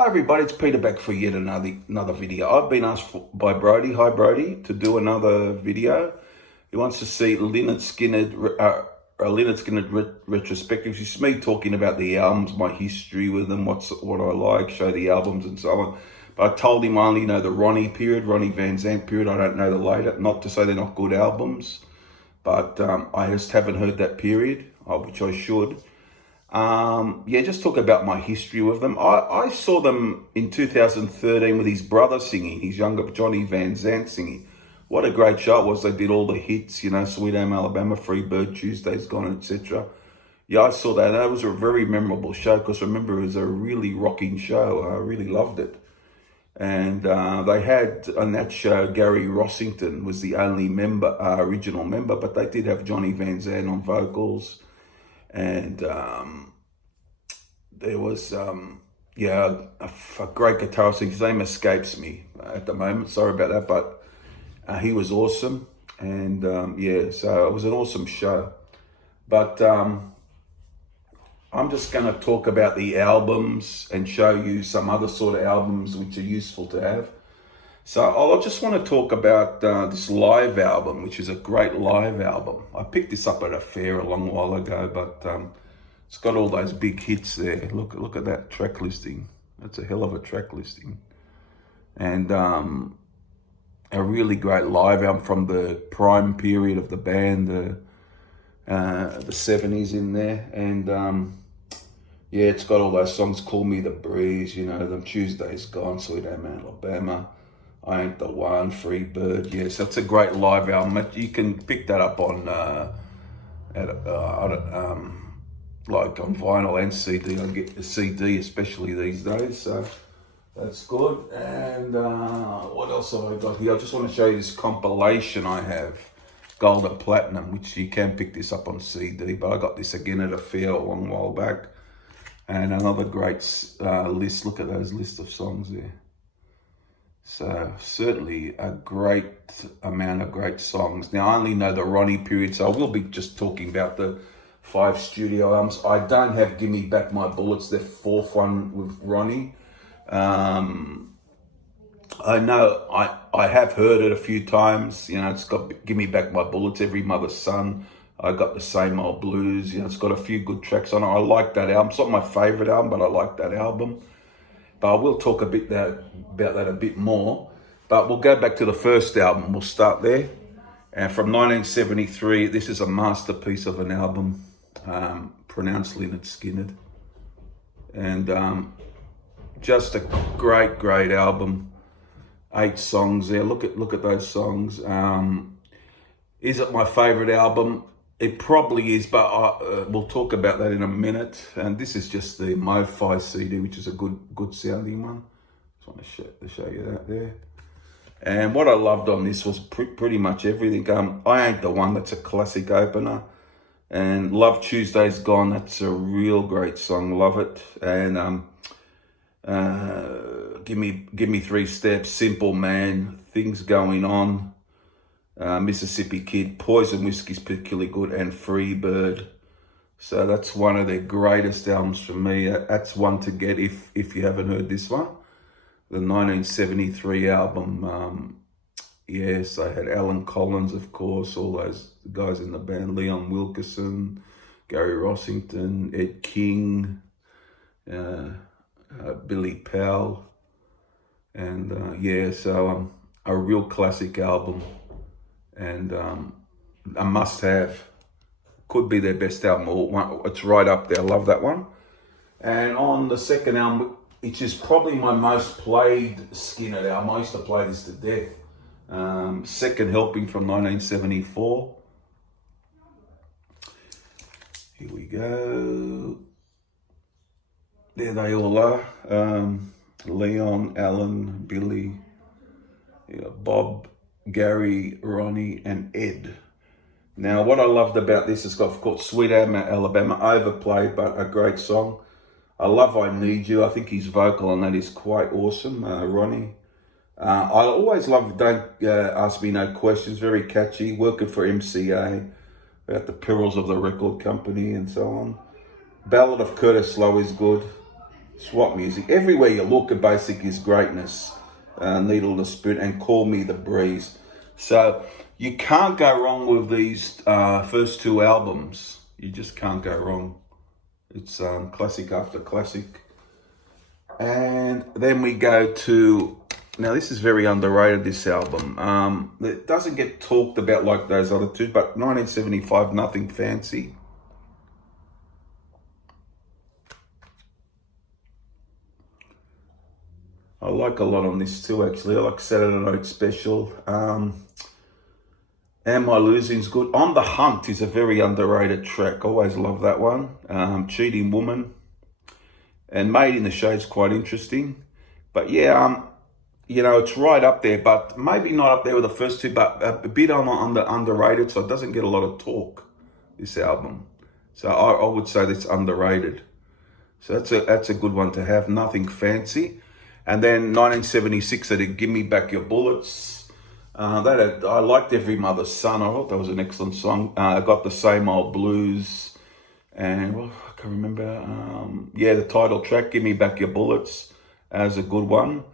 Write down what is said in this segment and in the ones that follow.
Hi everybody, it's Peter back for yet another video. I've been asked by Brody, hi Brody, to do another video. He wants to see Lynyrd Skynyrd retrospective. It's just me talking about the albums, my history with them, what I like, show the albums and so on. But I told him I only know the Ronnie period, Ronnie Van Zant period. I don't know the later. Not to say they're not good albums, but I just haven't heard that period, which I should. Yeah, just talk about my history with them. I saw them in 2013 with his brother singing, his younger Johnny Van Zant singing. What a great show it was. They did all the hits, Sweet Home Alabama, Free Bird, Tuesday's Gone, etc. Yeah, I saw that. That was a very memorable show because remember, it was a really rocking show. I really loved it. And they had on that show, Gary Rossington was the only member, original member, but they did have Johnny Van Zant on vocals. And there was, yeah, a great guitarist. His name escapes me at the moment. Sorry about that, but he was awesome. And yeah, so it was an awesome show. But I'm just going to talk about the albums and show you some other sort of albums which are useful to have. So I just want to talk about this live album, which is a great live album. I picked this up at a fair a long while ago, but it's got all those big hits there. Look at that track listing. That's a hell of a track listing. And a really great live album from the prime period of the band, the 70s in there. And yeah, it's got all those songs, Call Me the Breeze, them Tuesday's Gone, Sweet Home Alabama, I Ain't the One, Free Bird. Yes, that's a great live album. You can pick that up on like on vinyl and CD. I get the CD especially these days, so that's good. And what else have I got here? I just want to show you this compilation I have, Gold and Platinum, which you can pick this up on CD, but I got this again at a fair a long while back. And another great list. Look at those list of songs there. So certainly a great amount of great songs. Now I only know the Ronnie period, so I will be just talking about the 5 studio albums. I don't have Gimme Back My Bullets, the 4th one with Ronnie. I know I have heard it a few times. It's got Gimme Back My Bullets, Every Mother's Son. I got the Same Old Blues. It's got a few good tracks on it. I like that album. It's not my favorite album, but I like that album. But I will talk about that a bit more. But we'll go back to the first album. We'll start there. And from 1973, this is a masterpiece of an album, pronounced Lynyrd Skynyrd. And just a great, great album. 8 songs there. Look at those songs. Is it my favorite album? It probably is, but we'll talk about that in a minute. And this is just the Mo-Fi CD, which is a good sounding one. Just want to show you that there. And what I loved on this was pretty much everything. I Ain't the One, that's a classic opener. And Love Tuesday's Gone, that's a real great song, love it. And Give me 3 Steps, Simple Man, Things Going On. Mississippi Kid, Poison Whiskey's particularly good, and Free Bird. So that's one of their greatest albums for me. That's one to get if you haven't heard this one. The 1973 album. Yes, they had Alan Collins, of course, all those guys in the band, Leon Wilkeson, Gary Rossington, Ed King, Billy Powell. And yeah, so a real classic album. And a must-have. Could be their best album. It's right up there. I love that one. And on the second album, which is probably my most played Skynyrd album. I used to play this to death. Second Helping from 1974. Here we go. There they all are. Leon, Alan, Billy, Bob, Gary, Ronnie, and Ed. Now, what I loved about this is, of course, Sweet Home Alabama, overplayed, but a great song. I love I Need You. I think his vocal on that is quite awesome, Ronnie. I always love Don't Ask Me No Questions, very catchy, working for MCA, about the perils of the record company and so on. Ballad of Curtis Lowe is good. Swap music. Everywhere you look, a basic is greatness. Needle the Spoon and Call Me the Breeze. So you can't go wrong with these first two albums. You just can't go wrong. It's classic after classic. And then we go to, now this is very underrated, this album. It doesn't get talked about like those other two, but 1975, Nothing Fancy. I like a lot on this too, actually. I like Saturday Night Special. Am I Losing's good. On the Hunt is a very underrated track. Always love that one. Cheating Woman. And Made in the Shade's quite interesting. But yeah, it's right up there, but maybe not up there with the first two, but a bit on the underrated, so it doesn't get a lot of talk, this album. So I would say that's underrated. So that's a good one to have. Nothing Fancy. And then 1976, I did Give Me Back Your Bullets. I liked Every Mother's Son. I thought that was an excellent song. I got The Same Old Blues. And, well, I can't remember. The title track, Give Me Back Your Bullets, as a good one.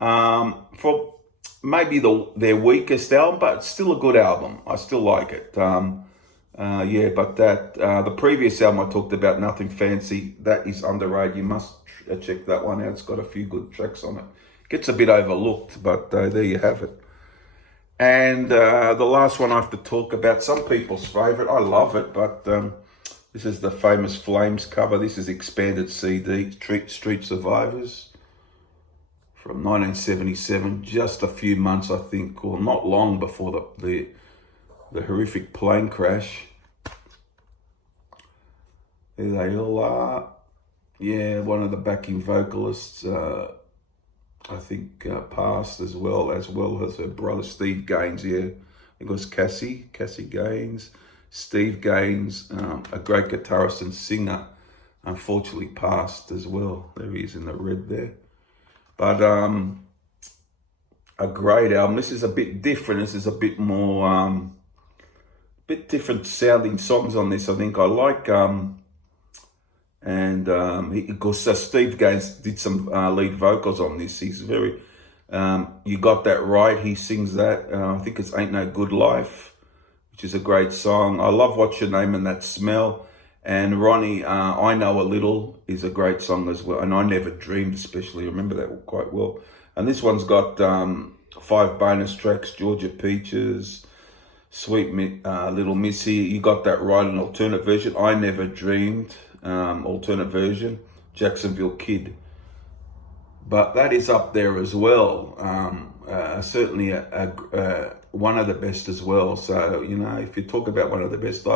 For maybe their weakest album, but it's still a good album. I still like it. But the previous album I talked about, Nothing Fancy, that is underrated. You must check that one out. It's got a few good tracks on it. Gets a bit overlooked, but there you have it. And the last one I have to talk about, some people's favorite. I love it, but this is the famous Flames cover. This is expanded CD, Street Survivors, from 1977. Just a few months, I think, or not long before the horrific plane crash. There they all are. Yeah, one of the backing vocalists, I think, passed as well as her brother Steve Gaines. Yeah, it was Cassie Gaines. Steve Gaines, a great guitarist and singer, unfortunately passed as well. There he is in the red there. But a great album. This is a bit different. This is a bit more, bit different sounding songs on this. I think I like, because Steve Gaines did some lead vocals on this. He's very, You Got That Right. He sings that. I think it's Ain't No Good Life, which is a great song. I love What's Your Name and That Smell. And Ronnie, I Know a Little is a great song as well. And I Never Dreamed, especially. I remember that quite well. And this one's got 5 bonus tracks: Georgia Peaches, Sweet Little Missy, You Got That Right, an alternate version. I Never Dreamed, alternate version. Jacksonville Kid. But that is up there as well. Certainly one of the best as well. So, if you talk about one of the best,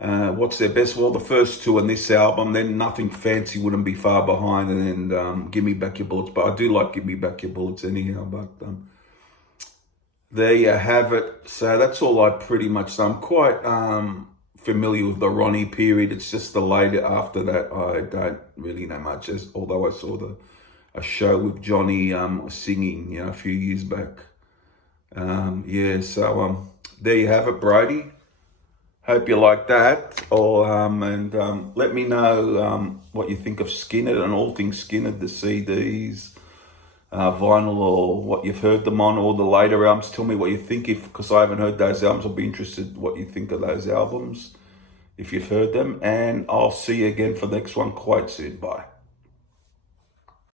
what's their best? Well, the first two on this album, then Nothing Fancy wouldn't be far behind, and then Give Me Back Your Bullets. But I do like Give Me Back Your Bullets anyhow. But there you have it. So that's all I pretty much know. I'm quite familiar with the Ronnie period. It's just the later after that I don't really know much, although I saw a show with Johnny singing, a few years back. There you have it, Brady. Hope you like that. And let me know what you think of Skynyrd and all things Skynyrd, the CDs, vinyl, or what you've heard them on, or the later albums. Tell me what you think, because I haven't heard those albums. I'll be interested what you think of those albums, if you've heard them. And I'll see you again for the next one quite soon. Bye.